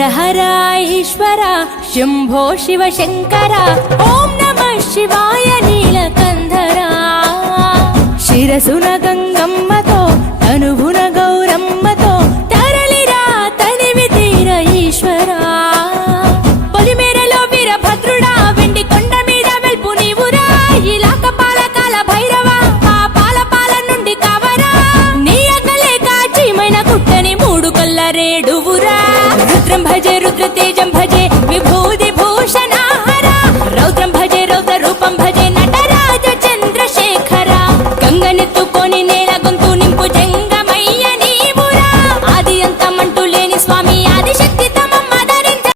हर हर ईश्वर शंभो शिव शंकर ओम नमः शिवाय नीलकंधरा शिरसुन गंगम्म